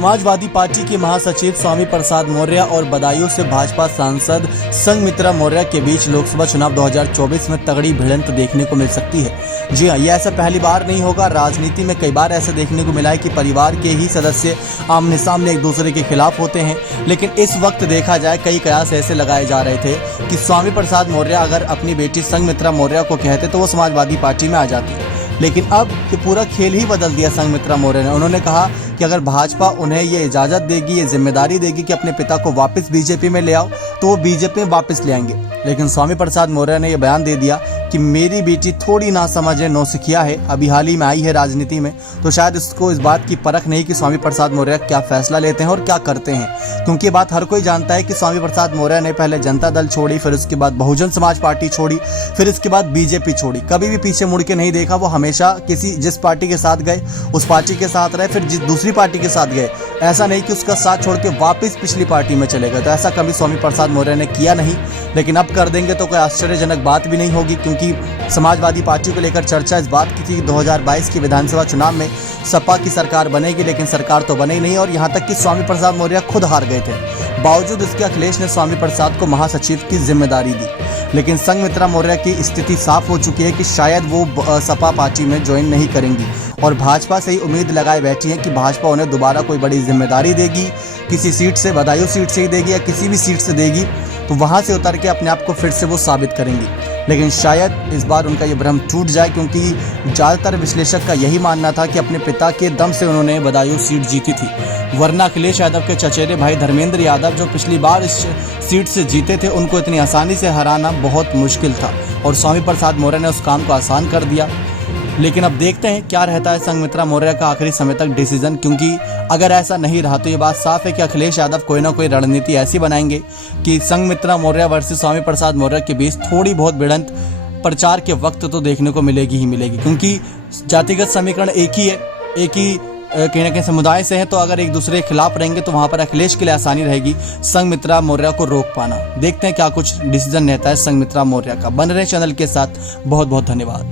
Samajwadi party के महासचिव स्वामी प्रसाद मौर्य और बदायूं से भाजपा सांसद संघमित्रा मौर्य के बीच लोकसभा चुनाव 2024 में तगड़ी भिड़ंत देखने को मिल सकती है। जी हां, यह ऐसा पहली बार नहीं होगा। राजनीति में कई बार ऐसा देखने को मिला है कि परिवार के ही सदस्य आमने सामने एक दूसरे के खिलाफ होते हैं, लेकिन इस वक्त देखा जाए कई कयास ऐसे लगाए जा रहे थे कि स्वामी प्रसाद मौर्य अगर अपनी बेटी संघमित्रा मौर्य को कहते तो वो समाजवादी पार्टी में आ जाती। लेकिन अब ये पूरा खेल ही बदल दिया संघमित्रा मौर्य ने। उन्होंने कहा कि अगर भाजपा उन्हें ये इजाज़त देगी, ये जिम्मेदारी देगी कि अपने पिता को वापस बीजेपी में ले आओ, तो वो बीजेपी में वापस ले आएंगे। लेकिन स्वामी प्रसाद मौर्य ने यह बयान दे दिया कि मेरी बेटी थोड़ी नासमझ है, नौसिखिया है, अभी हाल ही में आई है राजनीति में, तो शायद इसको इस बात की परख नहीं कि स्वामी प्रसाद मौर्य क्या फैसला लेते हैं और क्या करते हैं। क्योंकि ये बात हर कोई जानता है कि स्वामी प्रसाद मौर्य ने पहले जनता दल छोड़ी, फिर उसके बाद बहुजन समाज पार्टी छोड़ी, फिर इसके बाद बीजेपी छोड़ी। कभी भी पीछे मुड़ के नहीं देखा। वो हमेशा जिस पार्टी के साथ गए उस पार्टी के साथ रहे, फिर दूसरी पार्टी के साथ गए। ऐसा नहीं कि उसका साथ छोड़ के वापस पिछली पार्टी में चले गए। तो ऐसा कभी स्वामी प्रसाद मौर्य ने किया नहीं, लेकिन अब कर देंगे तो कोई आश्चर्यजनक बात भी नहीं होगी। क्योंकि समाजवादी पार्टी को लेकर चर्चा इस बात की थी कि 2022 के विधानसभा चुनाव में सपा की सरकार बनेगी, लेकिन सरकार तो बनी नहीं और यहाँ तक कि स्वामी प्रसाद मौर्य खुद हार गए थे। बावजूद इसके अखिलेश ने स्वामी प्रसाद को महासचिव की जिम्मेदारी दी। लेकिन संघमित्रा मौर्य की स्थिति साफ हो चुकी है कि शायद वो सपा पार्टी में ज्वाइन नहीं करेंगी और भाजपा से ही उम्मीद लगाए बैठी है कि भाजपा उन्हें दोबारा कोई बड़ी जिम्मेदारी देगी, किसी सीट से, बदायूं सीट से ही देगी या किसी भी सीट से देगी, तो वहां से उतर के अपने आप को फिर से वो साबित करेंगी। लेकिन शायद इस बार उनका ये भ्रम टूट जाए, क्योंकि ज़्यादातर विश्लेषक का यही मानना था कि अपने पिता के दम से उन्होंने बदायूं सीट जीती थी, वरना अखिलेश यादव के चचेरे भाई धर्मेंद्र यादव जो पिछली बार इस सीट से जीते थे, उनको इतनी आसानी से हराना बहुत मुश्किल था और स्वामी प्रसाद मौर्य ने उस काम को आसान कर दिया। लेकिन अब देखते हैं क्या रहता है संघमित्रा मौर्य का आखिरी समय तक डिसीजन, क्योंकि अगर ऐसा नहीं रहा तो ये बात साफ है कि अखिलेश यादव कोई ना कोई रणनीति ऐसी बनाएंगे कि संघमित्रा मौर्य वर्सेस स्वामी प्रसाद मौर्य के बीच थोड़ी बहुत भिड़ंत प्रचार के वक्त तो देखने को मिलेगी ही मिलेगी। क्योंकि जातिगत समीकरण एक ही है, एक ही कहीं ना कहीं समुदाय से है, तो अगर एक दूसरे के खिलाफ रहेंगे तो वहां पर अखिलेश के लिए आसानी रहेगी संघमित्रा मौर्य को रोक पाना। देखते हैं क्या कुछ डिसीजन रहता है संघमित्रा मौर्य का। बन रहे चैनल के साथ। बहुत बहुत धन्यवाद।